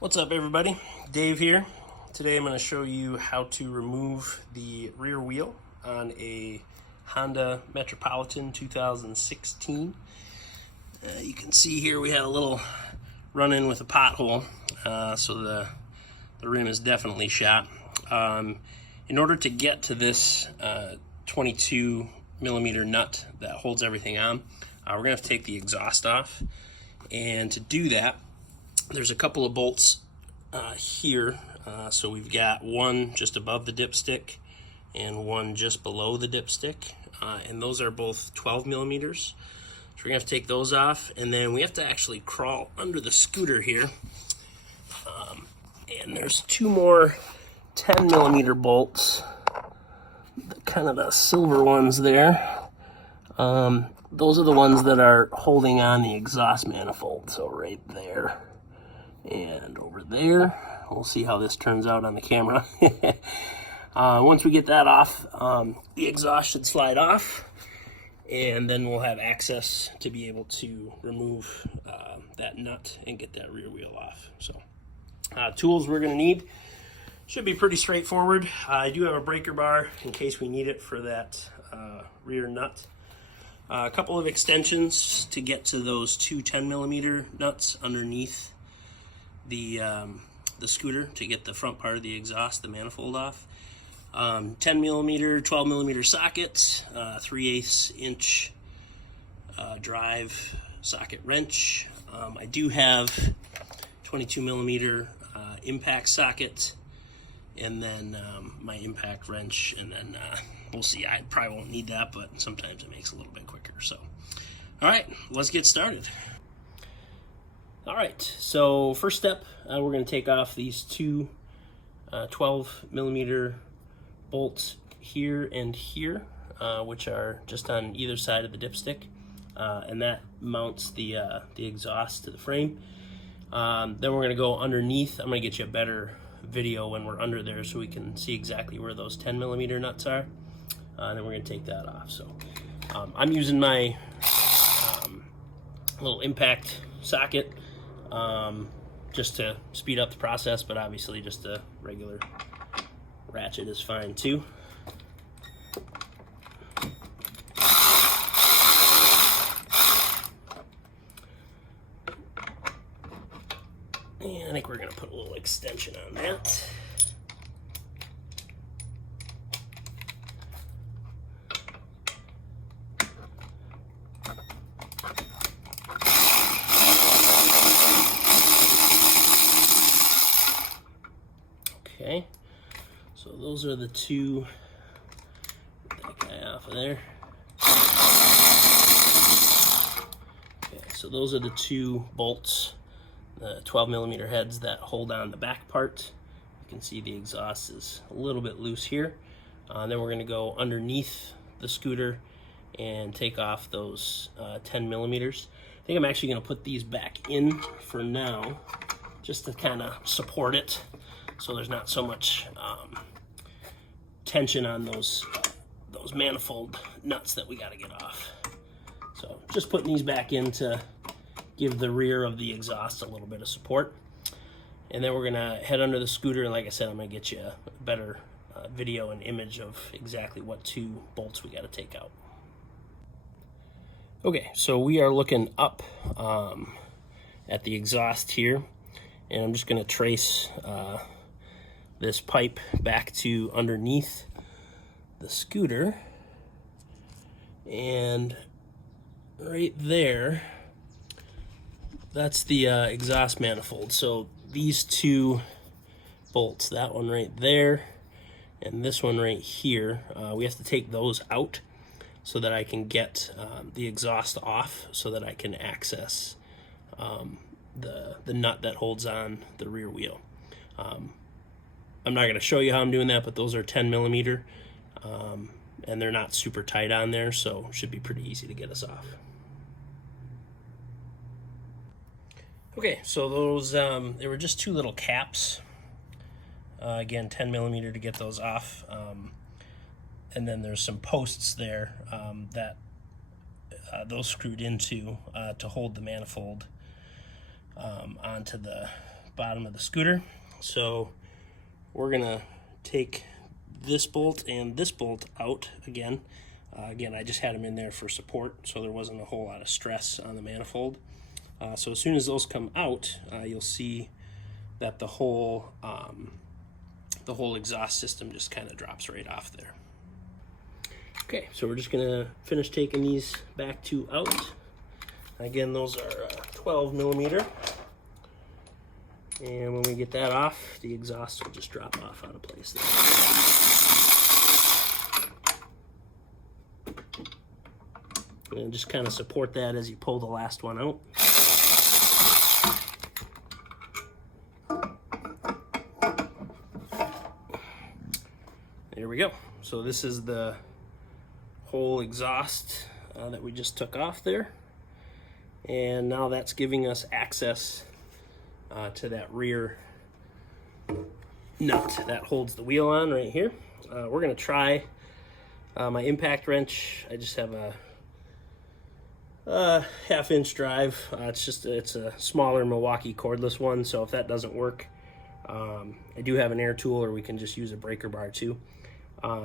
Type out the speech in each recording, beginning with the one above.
What's up, everybody? Dave here. Today I'm going to show you how to remove the rear wheel on a Honda Metropolitan 2016. You can see here we had a little run-in with a pothole, so the rim is definitely shot. In order to get to this 22 millimeter nut that holds everything on, we're going to have to take the exhaust off. And to do that, there's a couple of bolts here. So we've got one just above the dipstick and one just below the dipstick. And those are both 12 millimeters. So we're gonna have to take those off, and then we have to actually crawl under the scooter here. And there's two more 10 millimeter bolts, kind of the silver ones there. Those are the ones that are holding on the exhaust manifold. So right there and over there. We'll see how this turns out on the camera. Once we get that off, the exhaust should slide off, and then we'll have access to be able to remove that nut and get that rear wheel off. So tools we're going to need should be pretty straightforward. I do have a breaker bar in case we need it for that rear nut. A couple of extensions to get to those two 10 millimeter nuts underneath the scooter to get the front part of the exhaust, the manifold off. 10 millimeter, 12 millimeter sockets, 3/8 inch drive socket wrench. I do have 22 millimeter impact socket, and then my impact wrench, and then we'll see. I probably won't need that, but sometimes it makes it a little bit quicker. So, all right, let's get started. All right, so first step, we're going to take off these two 12 millimeter bolts here and here, which are just on either side of the dipstick, and that mounts the exhaust to the frame. Then we're going to go underneath. I'm going to get you a better video when we're under there so we can see exactly where those 10 millimeter nuts are. And then we're going to take that off. So I'm using my little impact socket just to speed up the process, but obviously just a regular ratchet is fine too. And I think we're going to put a little extension on that. Okay, so those are the two. Get that guy off of there. Okay, so those are the two bolts, the 12 millimeter heads that hold on the back part. You can see the exhaust is a little bit loose here. Then we're going to go underneath the scooter and take off those 10 millimeters. I think I'm actually going to put these back in for now, just to kind of support it, so there's not so much tension on those manifold nuts that we got to get off. So just putting these back in to give the rear of the exhaust a little bit of support. And then we're gonna head under the scooter, and like I said, I'm gonna get you a better video and image of exactly what two bolts we got to take out. Okay, so we are looking up at the exhaust here, and I'm just gonna trace this pipe back to underneath the scooter, and right there, that's the exhaust manifold. So these two bolts, that one right there and this one right here, we have to take those out so that I can get the exhaust off, so that I can access the nut that holds on the rear wheel. I'm not going to show you how I'm doing that, but those are 10 millimeter, and they're not super tight on there, so it should be pretty easy to get us off. Okay, so those, they were just two little caps. Again, 10 millimeter to get those off. And then there's some posts there that those screwed into to hold the manifold onto the bottom of the scooter. So we're gonna take this bolt and this bolt out again. Again, I just had them in there for support, so there wasn't a whole lot of stress on the manifold. So as soon as those come out, you'll see that the whole exhaust system just kind of drops right off there. Okay, so we're just gonna finish taking these back two out. Again, those are 12 millimeter. And when we get that off, the exhaust will just drop off out of place there. And just kind of support that as you pull the last one out. There we go. So this is the whole exhaust that we just took off there. And now that's giving us access to that rear nut that holds the wheel on right here. We're gonna try my impact wrench. I just have a half-inch drive. It's a smaller Milwaukee cordless one, so if that doesn't work, I do have an air tool, or we can just use a breaker bar too.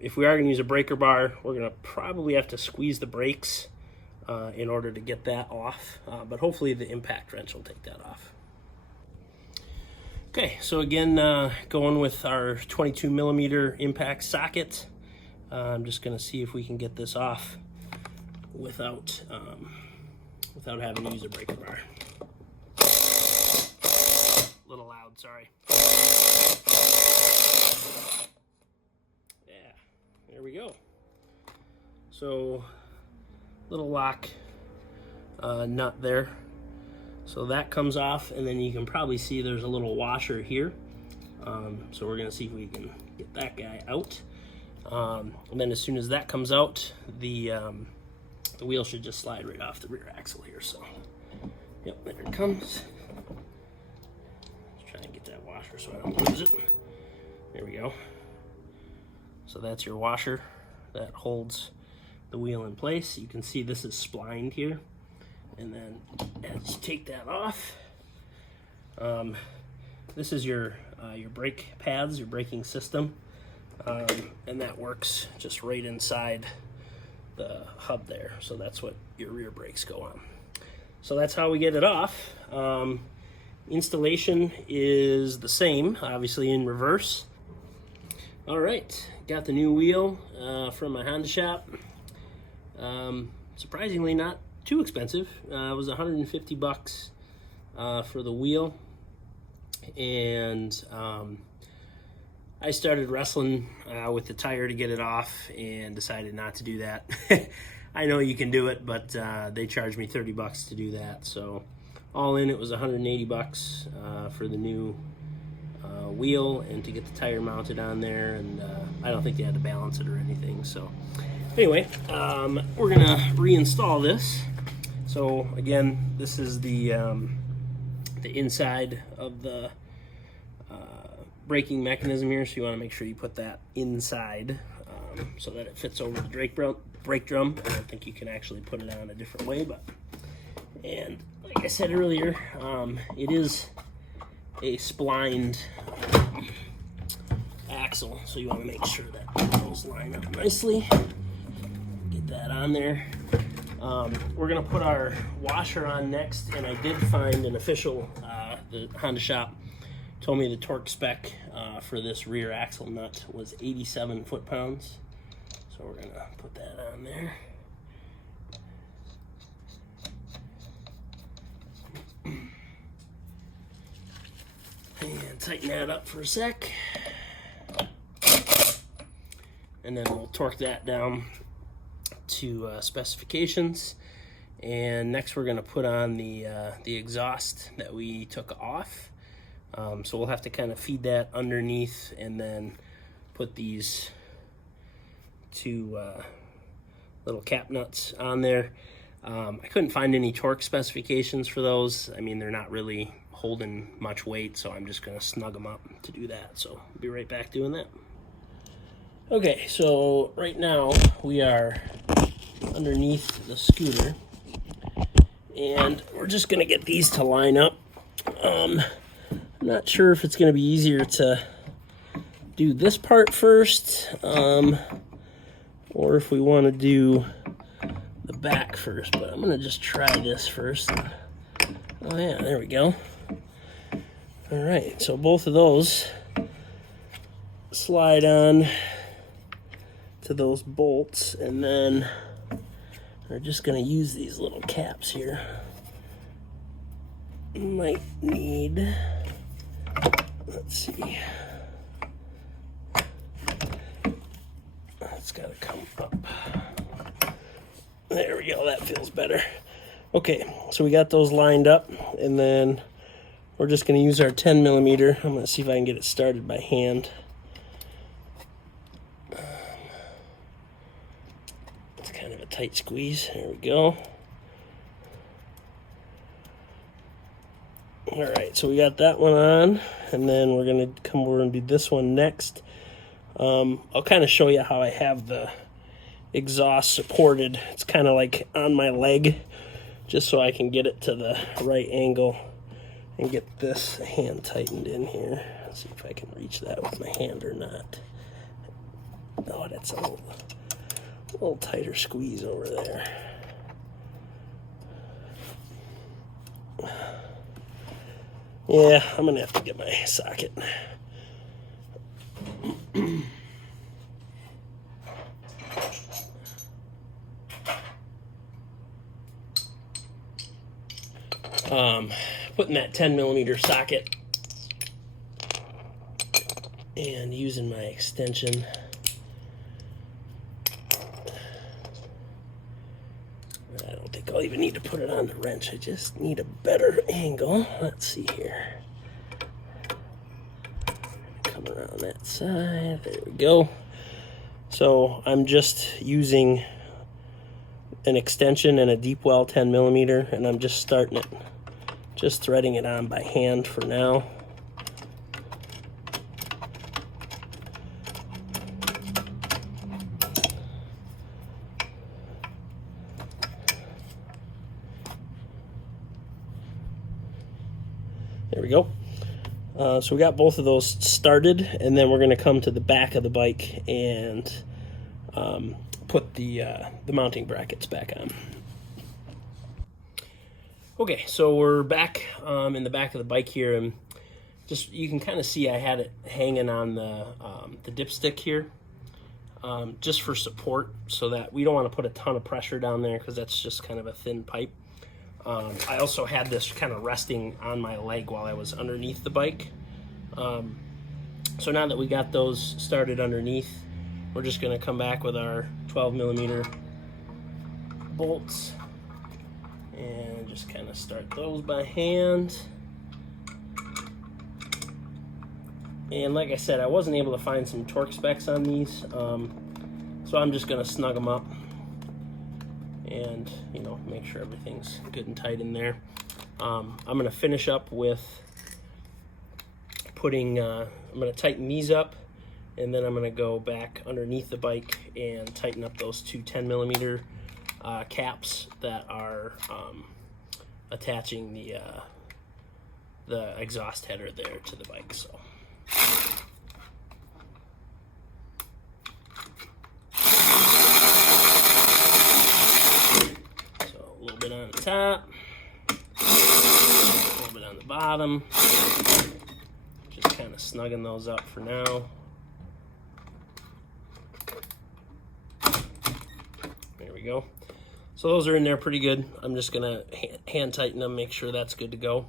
If we are gonna use a breaker bar, we're gonna probably have to squeeze the brakes in order to get that off, but hopefully the impact wrench will take that off. Okay, so again, going with our 22 millimeter impact socket. I'm just gonna see if we can get this off without having to use a breaker bar. A little loud, sorry. Yeah, there we go. So, little lock nut there. So that comes off, and then you can probably see there's a little washer here. So we're gonna see if we can get that guy out. And then as soon as that comes out, the wheel should just slide right off the rear axle here. So, yep, there it comes. Let's try and get that washer so I don't lose it. There we go. So that's your washer that holds the wheel in place. You can see this is splined here. And then as you take that off, this is your brake pads, your braking system, and that works just right inside the hub there. So that's what your rear brakes go on. So that's how we get it off. Installation is the same, obviously in reverse. All right, got the new wheel from my Honda shop. Surprisingly not too expensive. It was 150 bucks for the wheel, and I started wrestling with the tire to get it off and decided not to do that. I know you can do it, but they charged me 30 bucks to do that. So all in, it was 180 bucks for the new wheel and to get the tire mounted on there, and I don't think they had to balance it or anything. So anyway, we're gonna reinstall this. So again, this is the inside of the braking mechanism here, so you want to make sure you put that inside so that it fits over the brake drum. I don't think you can actually put it on a different way, and like I said earlier, it is a splined axle, so you want to make sure that those line up nicely. Get that on there. We're gonna put our washer on next, and I did find an official, the Honda shop told me the torque spec for this rear axle nut was 87 foot-pounds. So we're gonna put that on there. And tighten that up for a sec. And then we'll torque that down to specifications. And next we're going to put on the exhaust that we took off. So we'll have to kind of feed that underneath and then put these two little cap nuts on there. I couldn't find any torque specifications for those. I mean, they're not really holding much weight, so I'm just going to snug them up to do that. So I'll be right back doing that. Okay, so right now we are underneath the scooter, and we're just going to get these to line up. I'm I'm not sure if it's going to be easier to do this part first, or if we want to do the back first, but I'm going to just try this first. Oh yeah, there we go. All right, so both of those slide on to those bolts, and then we're just going to use these little caps here. Might need, let's see, it's got to come up. There we go, that feels better. Okay, so we got those lined up, and then we're just going to use our 10 millimeter. I'm going to see if I can get it started by hand. It's kind of a tight squeeze. There we go. All right, so we got that one on, and then we're going to come over and do this one next. I'll kind of show you how I have the exhaust supported. It's kind of like on my leg, just so I can get it to the right angle and get this hand tightened in here. Let's see if I can reach that with my hand or not. Oh, that's a little tighter squeeze over there. Yeah, I'm gonna have to get my socket. Putting that 10 millimeter socket and using my extension. I don't think I'll even need to put it on the wrench. I just need a better angle. Let's see here. Come around that side. There we go. So I'm just using an extension and a deep well 10 millimeter, and I'm just starting it, just threading it on by hand for now. There we go. So we got both of those started, and then we're going to come to the back of the bike and put the mounting brackets back on. Okay, so we're back in the back of the bike here, and just you can kind of see I had it hanging on the dipstick here, just for support, so that we don't want to put a ton of pressure down there because that's just kind of a thin pipe. I also had this kind of resting on my leg while I was underneath the bike. So now that we got those started underneath, we're just going to come back with our 12 millimeter bolts and just kind of start those by hand. And like I said, I wasn't able to find some torque specs on these, so I'm just going to snug them up and, you know, make sure everything's good and tight in there. I'm going to finish up with putting, I'm going to tighten these up, and then I'm going to go back underneath the bike and tighten up those two 10 millimeter caps that are attaching the exhaust header there to the bike. So a little bit on the top, a little bit on the bottom, just kind of snugging those up for now. There we go. So those are in there pretty good. I'm just gonna hand tighten them, make sure that's good to go.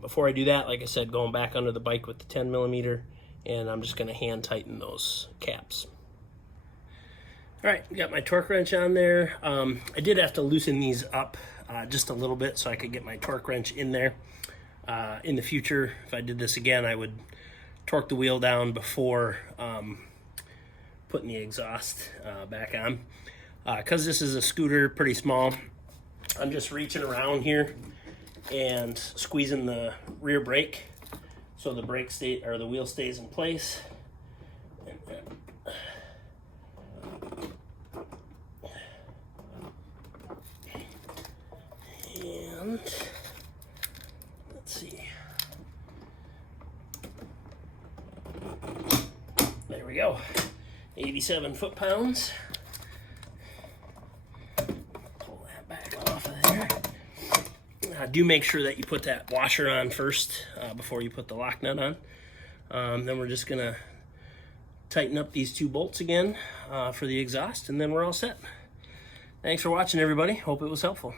Before I do that, like I said, going back under the bike with the 10 millimeter, and I'm just gonna hand tighten those caps. All right, got my torque wrench on there. I did have to loosen these up just a little bit so I could get my torque wrench in there. In the future, if I did this again, I would torque the wheel down before putting the exhaust back on. Because this is a scooter, pretty small, I'm just reaching around here and squeezing the rear brake so the brake the wheel stays in place. And let's see, go. 87 foot-pounds. Pull that back off of there. Do make sure that you put that washer on first before you put the lock nut on. Then we're just gonna tighten up these 2 bolts again for the exhaust, and then we're all set. Thanks for watching, everybody. Hope it was helpful.